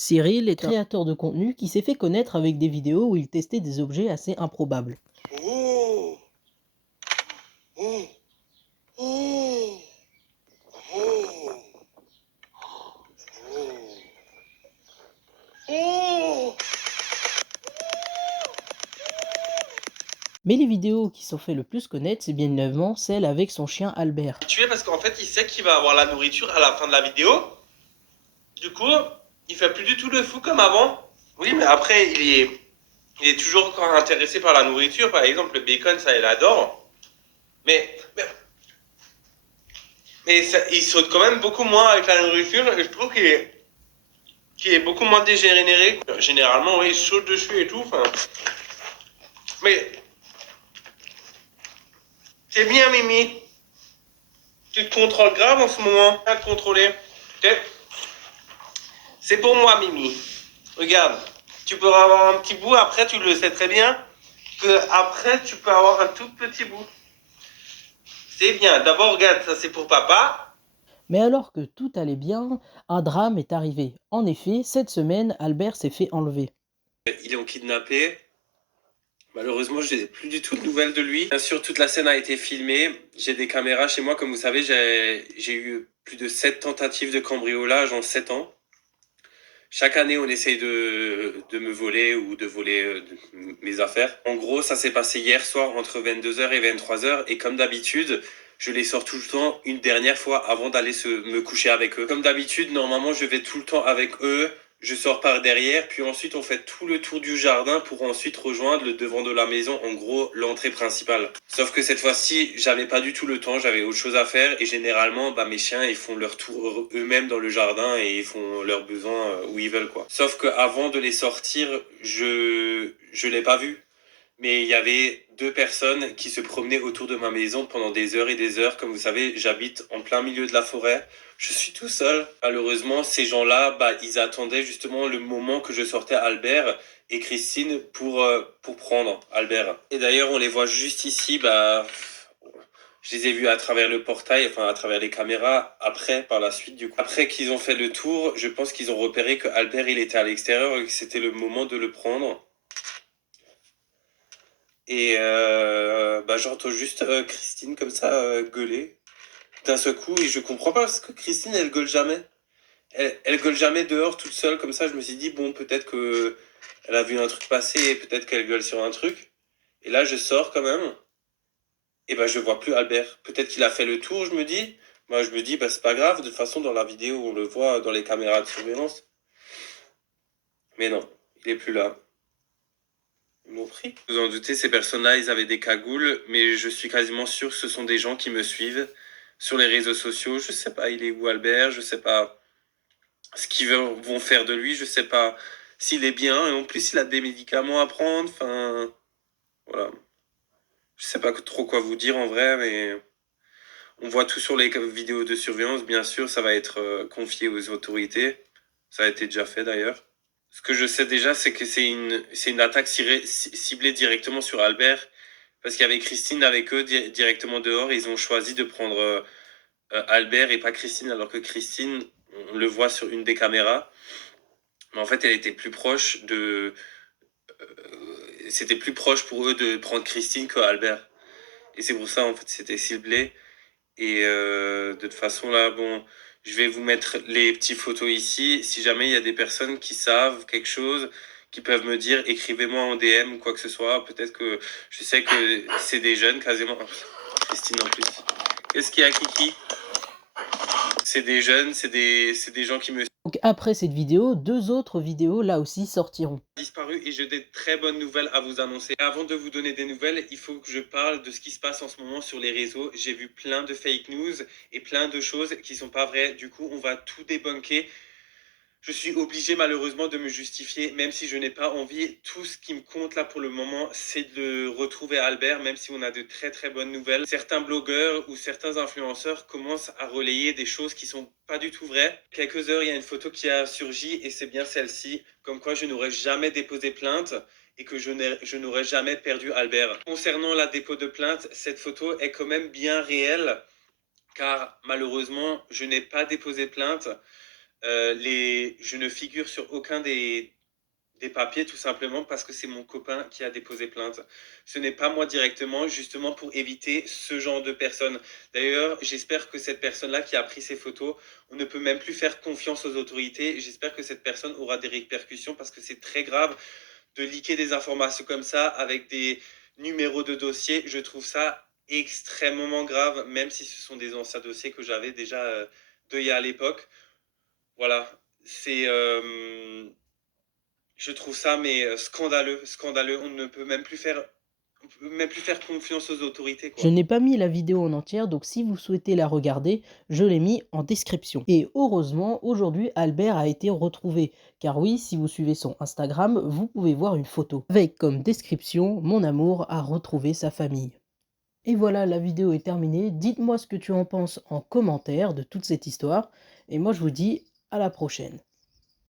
Cyril est un créateur de contenu qui s'est fait connaître avec des vidéos où il testait des objets assez improbables. Oh, oh, oh, oh, oh. Mais les vidéos qui sont fait le plus connaître, c'est bien évidemment celle avec son chien Albert. Tué parce qu'en fait, il sait qu'il va avoir la nourriture à la fin de la vidéo. Du coup, il fait plus du tout le fou comme avant. Oui, mais après, il est toujours encore intéressé par la nourriture. Par exemple, le bacon, ça, il adore. Mais il saute quand même beaucoup moins avec la nourriture. Et je trouve qu'il est beaucoup moins dégénéré. Généralement, oui, il saute dessus et tout. Enfin, mais c'est bien, Mimi. Tu te contrôles grave en ce moment. Bien te contrôler. Ok. C'est pour moi, Mimi. Regarde, tu peux avoir un petit bout. Après, tu le sais très bien que après, tu peux avoir un tout petit bout. C'est bien. D'abord, regarde, ça c'est pour papa. Mais alors que tout allait bien, un drame est arrivé. En effet, cette semaine, Albert s'est fait enlever. Ils l'ont kidnappé. Malheureusement, je n'ai plus du tout de nouvelles de lui. Bien sûr, toute la scène a été filmée. J'ai des caméras chez moi. Comme vous savez, j'ai eu plus de 7 tentatives de cambriolage en 7 ans. Chaque année, on essaye de me voler ou de voler mes affaires. En gros, ça s'est passé hier soir entre 22h et 23h. Et comme d'habitude, je les sors tout le temps une dernière fois avant d'aller me coucher avec eux. Comme d'habitude, normalement, je vais tout le temps avec eux. Je sors par derrière, puis ensuite on fait tout le tour du jardin pour ensuite rejoindre le devant de la maison, en gros l'entrée principale. Sauf que cette fois-ci, j'avais pas du tout le temps, j'avais autre chose à faire et généralement, mes chiens ils font leur tour eux-mêmes dans le jardin et ils font leurs besoins où ils veulent quoi. Sauf que avant de les sortir, je l'ai pas vu. Mais il y avait 2 personnes qui se promenaient autour de ma maison pendant des heures et des heures. Comme vous savez, j'habite en plein milieu de la forêt. Je suis tout seul. Malheureusement, ces gens-là, ils attendaient justement le moment que je sortais Albert et Christine pour prendre Albert. Et d'ailleurs, on les voit juste ici. Je les ai vus à travers le portail, enfin à travers les caméras, après, par la suite du coup. Après qu'ils ont fait le tour, je pense qu'ils ont repéré que Albert il était à l'extérieur et que c'était le moment de le prendre. Et j'entends juste Christine comme ça gueuler d'un seul coup et je comprends pas parce que Christine elle gueule jamais. Elle gueule jamais dehors toute seule comme ça. Je me suis dit bon peut-être que elle a vu un truc passer et peut-être qu'elle gueule sur un truc. Et là je sors quand même et je vois plus Albert. Peut-être qu'il a fait le tour je me dis. Moi je me dis c'est pas grave. De toute façon dans la vidéo on le voit dans les caméras de surveillance. Mais non il est plus là. Ils m'ont pris. Vous en doutez, ces personnes-là, ils avaient des cagoules, mais je suis quasiment sûr que ce sont des gens qui me suivent sur les réseaux sociaux. Je sais pas, il est où Albert, je sais pas ce qu'ils vont faire de lui, je sais pas s'il est bien, et en plus il a des médicaments à prendre, enfin, voilà. Je sais pas trop quoi vous dire en vrai, mais on voit tout sur les vidéos de surveillance, bien sûr, ça va être confié aux autorités. Ça a été déjà fait d'ailleurs. Ce que je sais déjà, c'est que c'est une attaque ciblée directement sur Albert, parce qu'il y avait Christine avec eux directement dehors, et ils ont choisi de prendre Albert et pas Christine, alors que Christine, on le voit sur une des caméras, mais en fait, elle était plus proche c'était plus proche pour eux de prendre Christine que Albert. Et c'est pour ça, en fait, c'était ciblé. Et de toute façon, là, bon, je vais vous mettre les petites photos ici. Si jamais il y a des personnes qui savent quelque chose, qui peuvent me dire, écrivez-moi en DM ou quoi que ce soit. Peut-être que je sais que c'est des jeunes, quasiment. Christine en plus. Qu'est-ce qu'il y a, Kiki? C'est des jeunes, c'est des gens qui me Donc après cette vidéo, deux autres vidéos là aussi sortiront. disparu et j'ai des très bonnes nouvelles à vous annoncer. Avant de vous donner des nouvelles, il faut que je parle de ce qui se passe en ce moment sur les réseaux. J'ai vu plein de fake news et plein de choses qui sont pas vraies. Du coup, on va tout débunker. Je suis obligé malheureusement de me justifier, même si je n'ai pas envie. Tout ce qui me compte là pour le moment, c'est de retrouver Albert, même si on a de très très bonnes nouvelles. Certains blogueurs ou certains influenceurs commencent à relayer des choses qui sont pas du tout vraies. Quelques heures, il y a une photo qui a surgi et c'est bien celle-ci, comme quoi je n'aurais jamais déposé plainte et que je n'aurais jamais perdu Albert. Concernant la dépôt de plainte, cette photo est quand même bien réelle, car malheureusement, je n'ai pas déposé plainte. Je ne figure sur aucun des papiers tout simplement parce que c'est mon copain qui a déposé plainte. Ce n'est pas moi directement, justement pour éviter ce genre de personnes. D'ailleurs, j'espère que cette personne-là qui a pris ces photos, on ne peut même plus faire confiance aux autorités. J'espère que cette personne aura des répercussions parce que c'est très grave de leaker des informations comme ça avec des numéros de dossier. Je trouve ça extrêmement grave, même si ce sont des anciens dossiers que j'avais déjà deuillés à l'époque. Voilà, c'est je trouve ça mais scandaleux, scandaleux. On peut même plus faire confiance aux autorités, Je quoi. n'ai pas mis la vidéo en entière, donc si vous souhaitez la regarder, je l'ai mis en description. Et heureusement, aujourd'hui, Albert a été retrouvé. Car oui, si vous suivez son Instagram, vous pouvez voir une photo. Avec comme description, mon amour a retrouvé sa famille. Et voilà, la vidéo est terminée. Dites-moi ce que tu en penses en commentaire de toute cette histoire. Et moi, je vous dis à la prochaine.